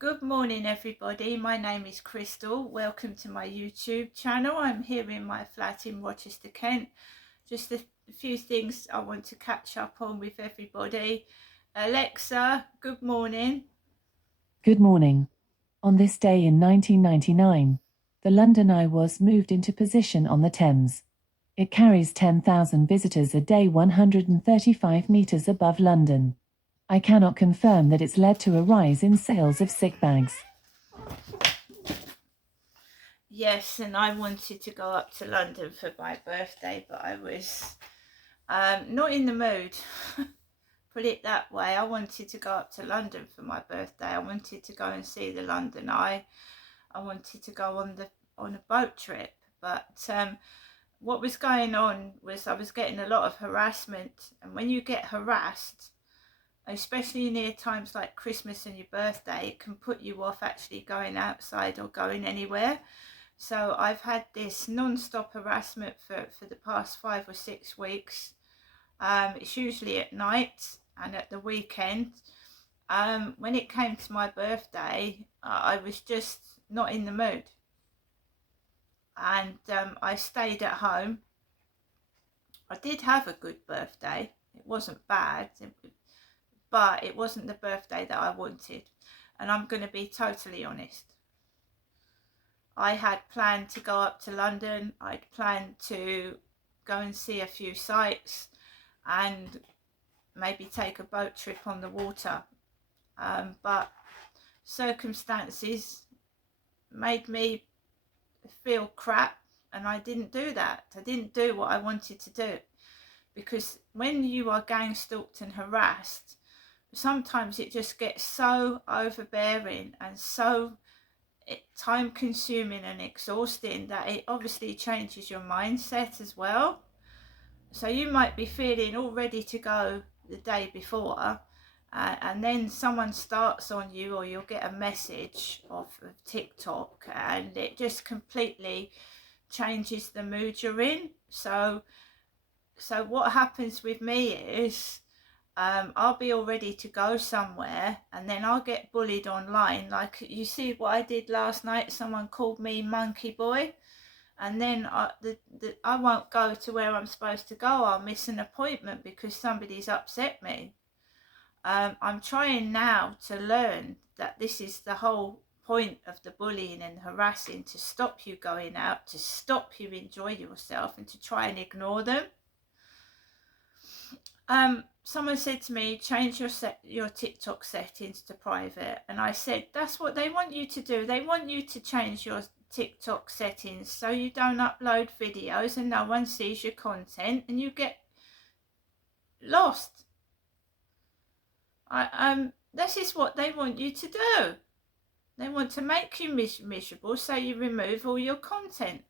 Good morning, everybody. My name is Crystal. Welcome to my YouTube channel. I'm here in my flat in Rochester, Kent. Just a few things I want to catch up on with everybody. Alexa, good morning. Good morning. On this day in 1999, the London Eye was moved into position on the Thames. It carries 10,000 visitors a day 135 metres above London. I cannot confirm that it's led to a rise in sales of sick bags. Yes, and I wanted to go up to London for my birthday, but I was not in the mood. Put it that way. I wanted to go up to London for my birthday. I wanted to go and see the London Eye. I wanted to go on a boat trip, but what was going on was I was getting a lot of harassment, and when you get harassed, especially near times like Christmas and your birthday, it can put you off actually going outside or going anywhere. So I've had this non-stop harassment for the past 5 or 6 weeks. It's usually at night and at the weekend. When it came to my birthday, I was just not in the mood, and I stayed at home. I did have a good birthday. It wasn't bad, but it wasn't the birthday that I wanted. And I'm going to be totally honest. I had planned to go up to London. I'd planned to go and see a few sites and maybe take a boat trip on the water. But circumstances made me feel crap, and I didn't do that. I didn't do what I wanted to do, because when you are gang stalked and harassed, sometimes it just gets so overbearing and so time consuming and exhausting that it obviously changes your mindset as well. So you might be feeling all ready to go the day before, and then someone starts on you, or you'll get a message off of TikTok, and it just completely changes the mood you're in. So what happens with me is I'll be all ready to go somewhere, and then I'll get bullied online. Like, you see what I did last night? Someone called me Monkey Boy, and then I won't go to where I'm supposed to go. I'll miss an appointment because somebody's upset me. I'm trying now to learn that this is the whole point of the bullying and harassing, to stop you going out, to stop you enjoy yourself, and to try and ignore them. Someone said to me, change your TikTok settings to private, and I said, that's what they want you to do. They want you to change your TikTok settings so you don't upload videos and no one sees your content and you get lost. This is what they want you to do. They want to make you miserable, so you remove all your content.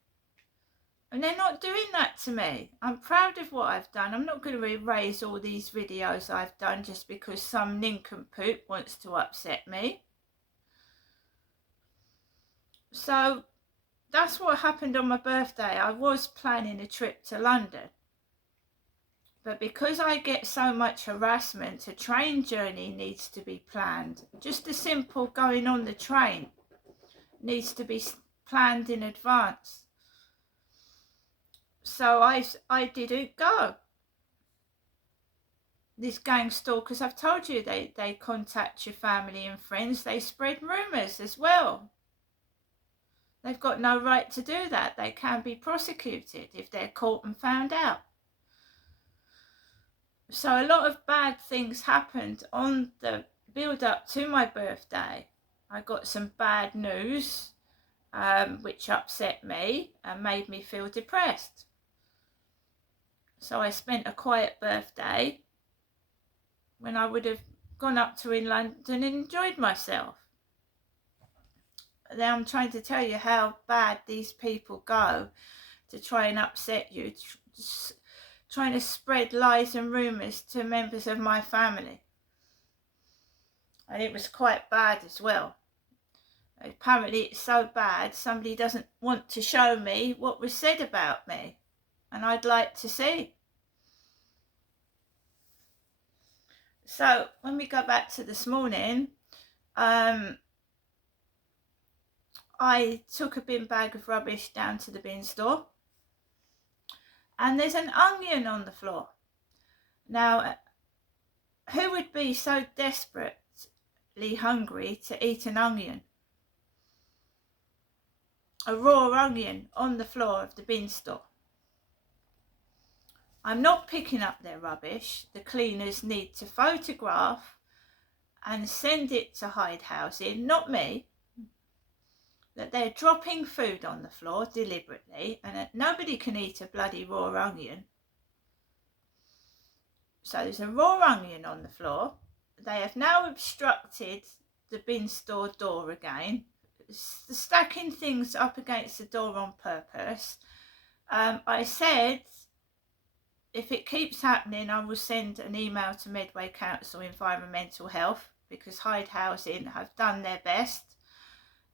And they're not doing that to me. I'm proud of what I've done. I'm not going to erase all these videos I've done just because some nincompoop wants to upset me. So that's what happened on my birthday. I was planning a trip to London, but because I get so much harassment, a train journey needs to be planned. Just a simple going on the train needs to be planned in advance. So I didn't go. This gang stalkers, I've told you, they contact your family and friends. They spread rumours as well. They've got no right to do that. They can be prosecuted if they're caught and found out. So a lot of bad things happened on the build up to my birthday. I got some bad news, which upset me and made me feel depressed. So I spent a quiet birthday when I would have gone up to in London and enjoyed myself. Then I'm trying to tell you how bad these people go to try and upset you, trying to spread lies and rumours to members of my family. And it was quite bad as well. Apparently it's so bad, somebody doesn't want to show me what was said about me, and I'd like to see. So when we go back to this morning, I took a bin bag of rubbish down to the bin store, and there's an onion on the floor. Now, who would be so desperately hungry to eat an onion? A raw onion on the floor of the bin store. I'm not picking up their rubbish. The cleaners need to photograph and send it to Hyde Housing, not me, that they're dropping food on the floor deliberately, and that nobody can eat a bloody raw onion. So there's a raw onion on the floor. They have now obstructed the bin store door again, stacking things up against the door on purpose. I said, if it keeps happening, I will send an email to Medway Council Environmental Health, because Hyde Housing have done their best.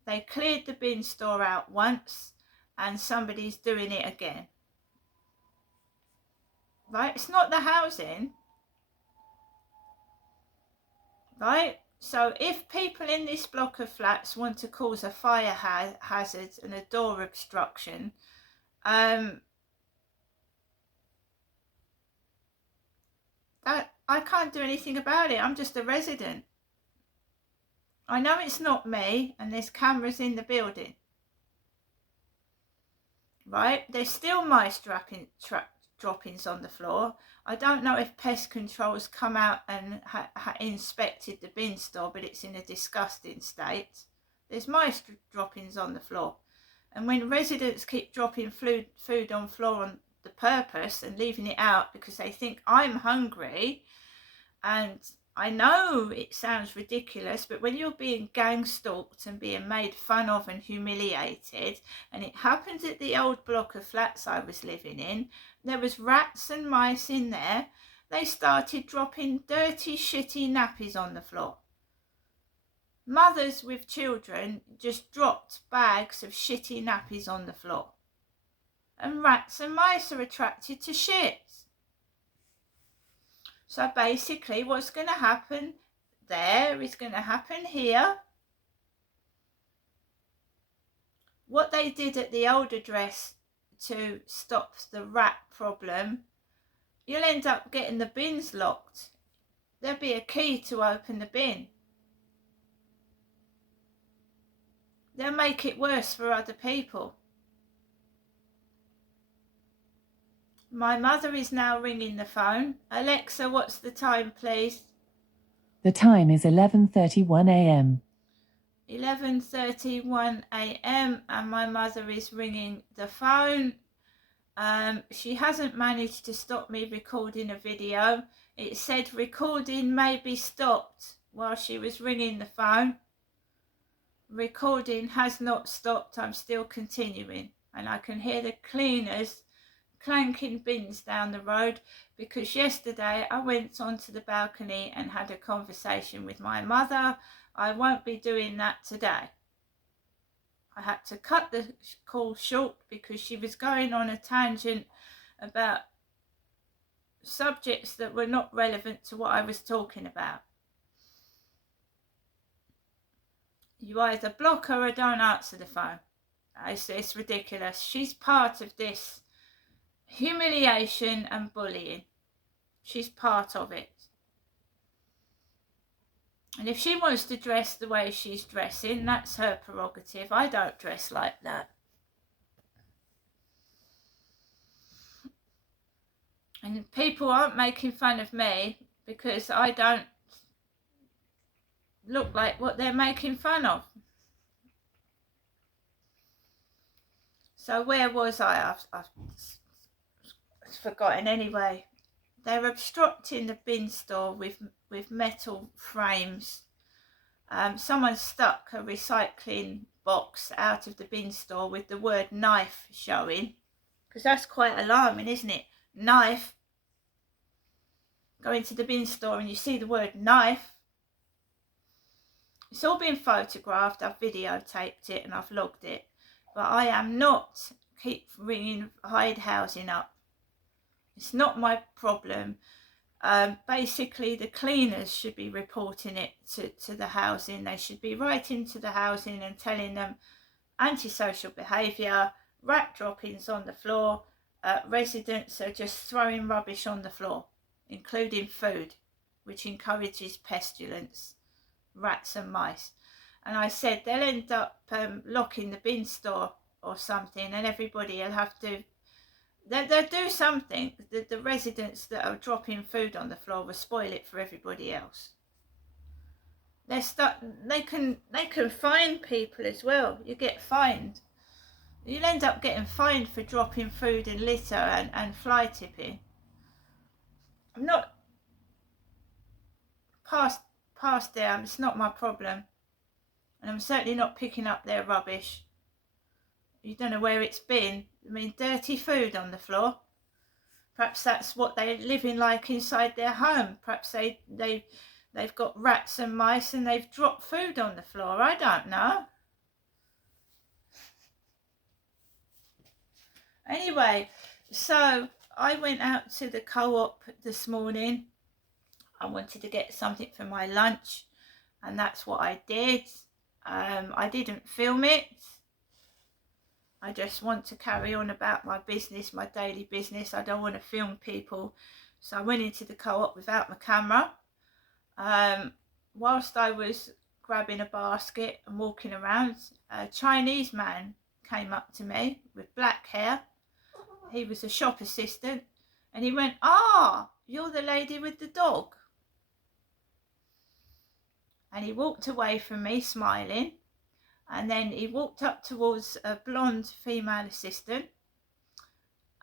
They cleared the bin store out once, and somebody's doing it again. Right? It's not the housing. Right? So if people in this block of flats want to cause a fire hazard and a door obstruction, I can't do anything about it. I'm just a resident. I know it's not me, and there's cameras in the building. Right? There's still mice droppings on the floor. I don't know if pest control's come out and inspected the bin store, but it's in a disgusting state. There's mice droppings on the floor. And when residents keep dropping food on floor on the purpose and leaving it out because they think I'm hungry, and I know it sounds ridiculous, but when you're being gang stalked and being made fun of and humiliated, and it happened at the old block of flats I was living in, there was rats and mice in there, they started dropping dirty, shitty nappies on the floor. Mothers with children just dropped bags of shitty nappies on the floor. And rats and mice are attracted to shit. So basically what's going to happen there is going to happen here. What they did at the old address to stop the rat problem, you'll end up getting the bins locked. There'll be a key to open the bin. They'll make it worse for other people. My mother is now ringing the phone. Alexa, what's the time, please? The time is 11:31 a.m. 11:31 a.m. and my mother is ringing the phone. She hasn't managed to stop me recording a video. It said recording may be stopped while she was ringing the phone. Recording has not stopped. I'm still continuing, and I can hear the cleaners clanking bins down the road, because yesterday I went onto the balcony and had a conversation with my mother. I won't be doing that today. I had to cut the call short because she was going on a tangent about subjects that were not relevant to what I was talking about. You either block her or don't answer the phone. It's ridiculous. She's part of this humiliation and bullying. She's part of it. And if she wants to dress the way she's dressing, that's her prerogative. I don't dress like that. And people aren't making fun of me because I don't look like what they're making fun of. So where was I? I've forgotten anyway. They're obstructing the bin store with metal frames. Someone stuck a recycling box out of the bin store with the word knife showing, because that's quite alarming, isn't it? Knife. Go into the bin store and you see the word knife. It's all been photographed. I've videotaped it and I've logged it, but I am not keep ringing Hyde Housing up. It's not my problem. Basically, the cleaners should be reporting it to the housing. They should be writing to the housing and telling them antisocial behaviour, rat droppings on the floor. Residents are just throwing rubbish on the floor, including food, which encourages pestilence, rats and mice. And I said they'll end up locking the bin store or something, and everybody will have to, they'll do something. The residents that are dropping food on the floor will spoil it for everybody else. They can fine people as well. You get fined. You'll end up getting fined for dropping food and litter and fly tipping. I'm not past there. It's not my problem. And I'm certainly not picking up their rubbish. You don't know where it's been. I mean, dirty food on the floor. Perhaps that's what they're living like inside their home. Perhaps they've got rats and mice and they've dropped food on the floor. I don't know. Anyway, so I went out to the co-op this morning. I wanted to get something for my lunch, and that's what I did. I didn't film it. I just want to carry on about my business, my daily business. I don't want to film people. So I went into the co-op without my camera. Whilst I was grabbing a basket and walking around, a Chinese man came up to me with black hair. He was a shop assistant, and he went, "Ah, you're the lady with the dog." And he walked away from me smiling, and then he walked up towards a blonde female assistant,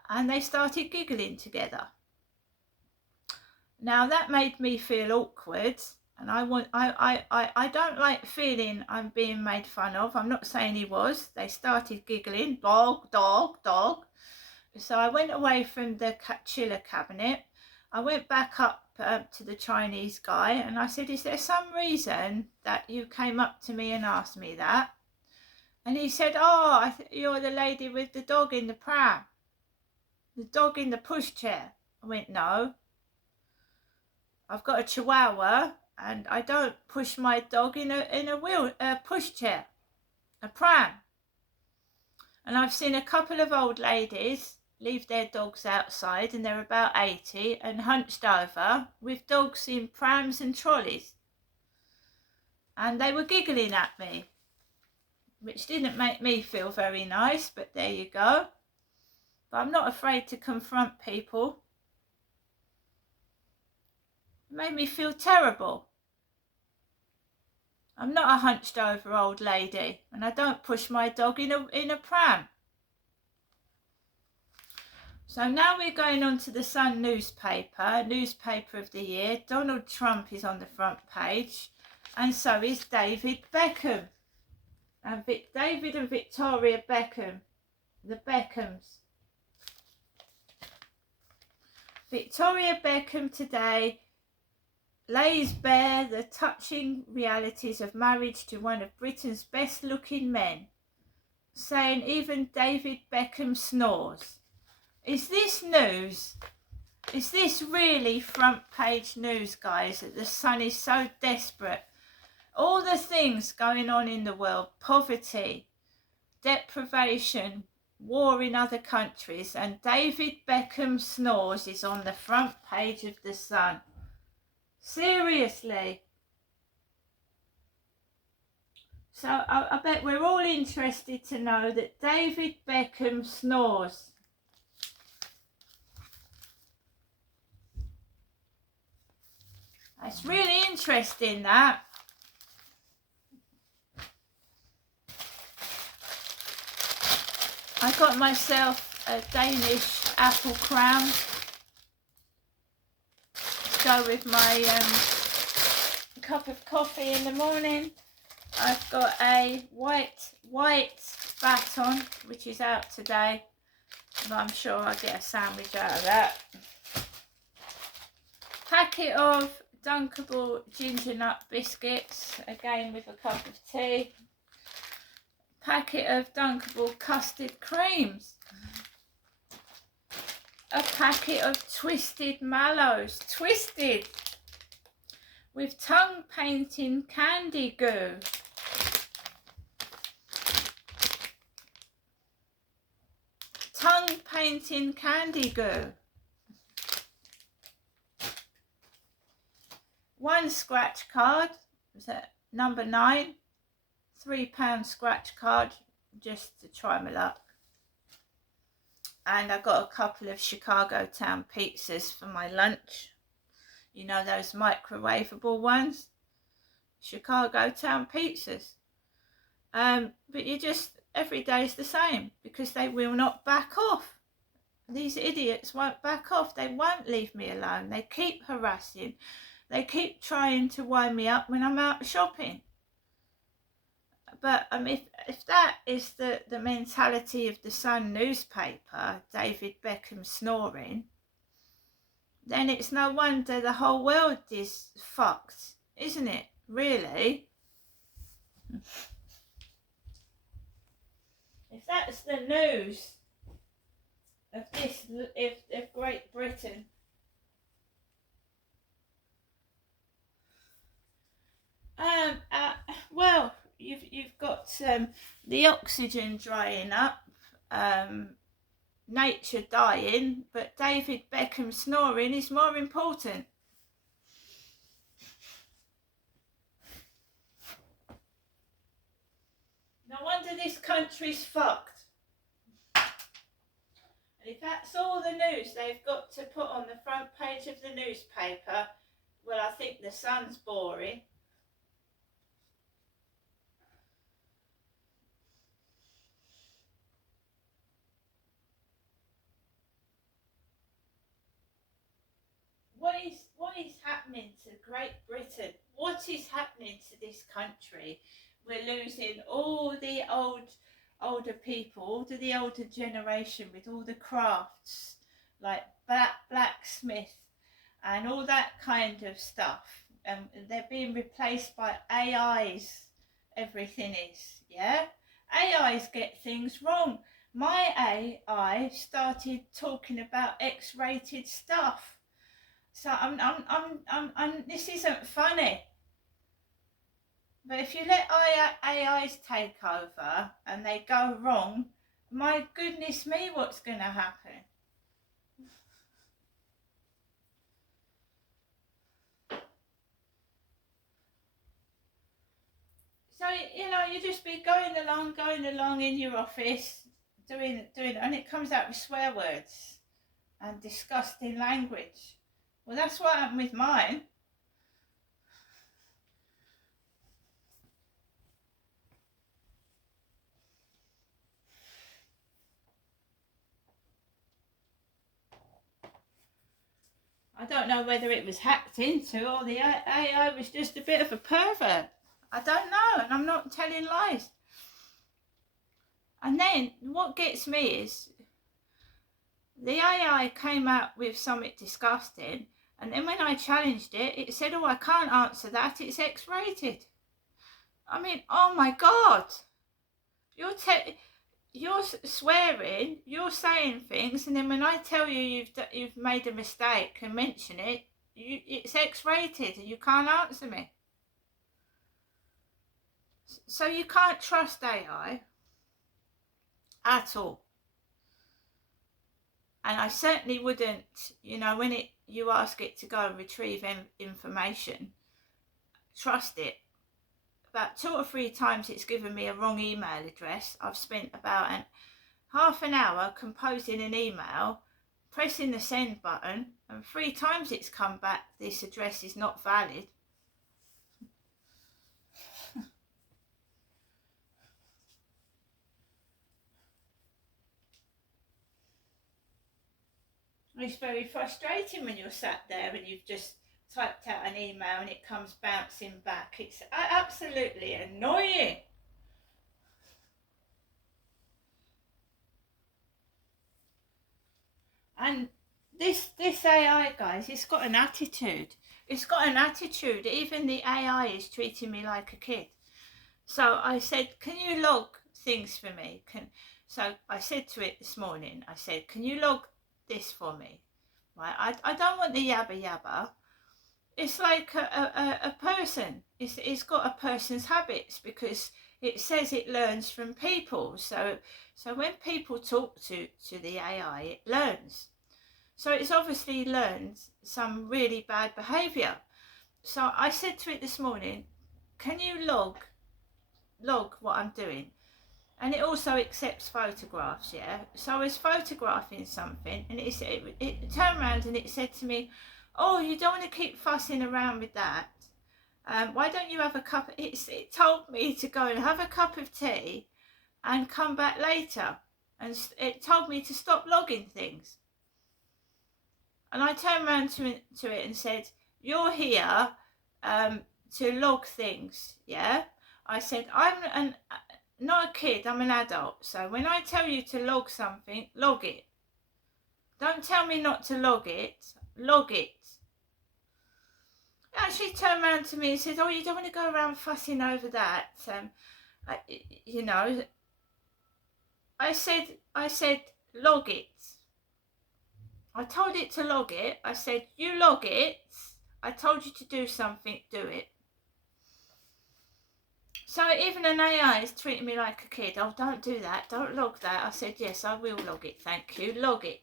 and they started giggling together. Now that made me feel awkward, and I don't like feeling I'm being made fun of. I'm not saying he was. They started giggling, dog, dog, dog. So I went away from the chiller cabinet. I went back up to the Chinese guy, and I said, "Is there some reason that you came up to me and asked me that?" And he said, "Oh, you're the lady with the dog in the pram, the dog in the pushchair." I went, "No, I've got a Chihuahua, and I don't push my dog in a pushchair, a pram." And I've seen a couple of old ladies leave their dogs outside, and they're about 80 and hunched over with dogs in prams and trolleys. And they were giggling at me, which didn't make me feel very nice, but there you go. But I'm not afraid to confront people. It made me feel terrible. I'm not a hunched over old lady, and I don't push my dog in a pram. So now we're going on to the Sun newspaper of the year. Donald Trump is on the front page, and so is David Beckham. And David and Victoria Beckham, the Beckhams. Victoria Beckham today lays bare the touching realities of marriage to one of Britain's best looking men, saying even David Beckham snores. Is this news? Is this really front page news, guys, that the Sun is so desperate? All the things going on in the world, poverty, deprivation, war in other countries, and David Beckham snores is on the front page of the Sun. Seriously. So I bet we're all interested to know that David Beckham snores. It's really interesting, that. I got myself a Danish apple crown to go with my cup of coffee in the morning. I've got a white baton, which is out today, but I'm sure I'll get a sandwich out of that. Packet of Dunkable ginger nut biscuits, again with a cup of tea. Packet of Dunkable custard creams. A packet of Twisted Mallows, twisted, with tongue painting candy goo. tongue painting candy goo. One scratch card, was that number 9, £3 scratch card, just to try my luck. And I got a couple of Chicago Town pizzas for my lunch. You know, those microwavable ones, Chicago Town pizzas. But you just, every day's the same, because they will not back off. These idiots won't back off. They won't leave me alone. They keep harassing. They keep trying to wind me up when I'm out shopping. But if that is the mentality of the Sun newspaper, David Beckham snoring, then it's no wonder the whole world is fucked, isn't it? Really? If that's the news of this, of Great Britain, well, you've got the oxygen drying up, nature dying, but David Beckham snoring is more important. No wonder this country's fucked. And if that's all the news they've got to put on the front page of the newspaper, well, I think the Sun's boring. What is happening to Great Britain? What is happening to this country? We're losing all the older people, all to the older generation with all the crafts like blacksmith and all that kind of stuff. And they're being replaced by AIs. Everything is, yeah? AIs get things wrong. My AI started talking about X-rated stuff. So this isn't funny. But if you let AIs take over and they go wrong, my goodness me, what's going to happen? So, you know, you just be going along in your office, doing, and it comes out with swear words and disgusting language. Well, that's what happened with mine. I don't know whether it was hacked into or the AI was just a bit of a pervert. I don't know, and I'm not telling lies. And then what gets me is the AI came out with something disgusting, and then when I challenged it, it said, oh, I can't answer that, it's X-rated. I mean, oh my God. You're swearing, you're saying things, and then when I tell you you've made a mistake and mention it, it's X-rated and you can't answer me. So you can't trust AI at all. And I certainly wouldn't, you know, when you ask it to go and retrieve information, trust it. About 2 or 3 times it's given me a wrong email address. I've spent about half an hour composing an email, pressing the send button, and 3 times it's come back, this address is not valid. It's very frustrating when you're sat there and you've just typed out an email and it comes bouncing back. It's absolutely annoying. And this AI, guys, it's got an attitude. It's got an attitude. Even the AI is treating me like a kid. So I said, can you log things for me? So I said to it this morning, I said, can you log this for me? Right? I don't want the yabba yabba. it's like a person. It's got a person's habits because it says it learns from people. So when people talk to the AI, it learns. So it's obviously learned some really bad behaviour. So I said to it this morning, can you log what I'm doing? And it also accepts photographs, yeah? So I was photographing something and it turned around and it said to me, oh, you don't want to keep fussing around with that. Why don't you have a cup? It told me to go and have a cup of tea and come back later. And it told me to stop logging things. And I turned around to it and said, you're here to log things, yeah? I said, I'm not a kid, I'm an adult. So when I tell you to log something, log it. Don't tell me not to log it, log it. She turned around to me and said, oh, you don't want to go around fussing over that. You know, I said, log it. I told it to log it. I said, you log it. I told you to do something, do it. So even an AI is treating me like a kid. Oh, don't do that. Don't log that. I said, yes, I will log it. Thank you. Log it.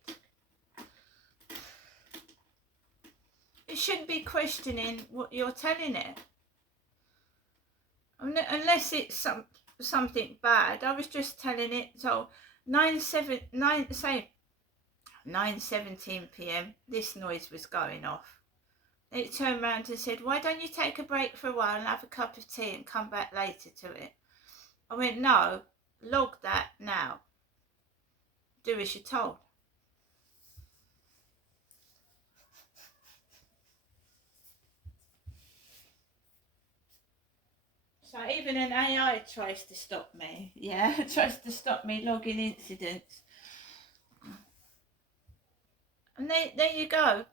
It shouldn't be questioning what you're telling it. Unless it's something bad. I was just telling it. So 9:17 p.m. this noise was going off. It turned around and said, why don't you take a break for a while and have a cup of tea and come back later to it? I went, no, log that now. Do as you're told. So even an AI tries to stop me, yeah, tries to stop me logging incidents. And there you go.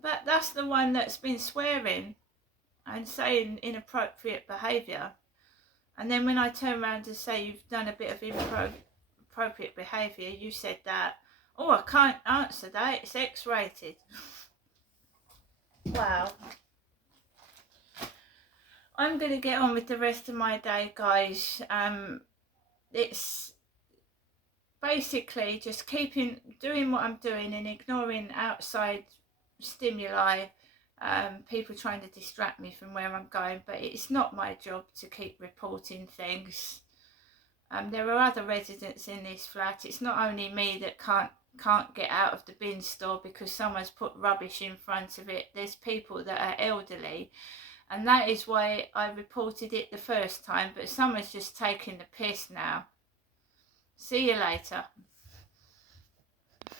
But that's the one that's been swearing and saying inappropriate behaviour. And then when I turn around and say you've done a bit of inappropriate behaviour, you said that, oh, I can't answer that, it's X-rated. Wow. I'm going to get on with the rest of my day, guys. It's basically just doing what I'm doing and ignoring outside stimuli, people trying to distract me from where I'm going, but it's not my job to keep reporting things. There are other residents in this flat. It's not only me that can't get out of the bin store because someone's put rubbish in front of it. There's people that are elderly, and that is why I reported it the first time, but someone's just taking the piss now. See you later.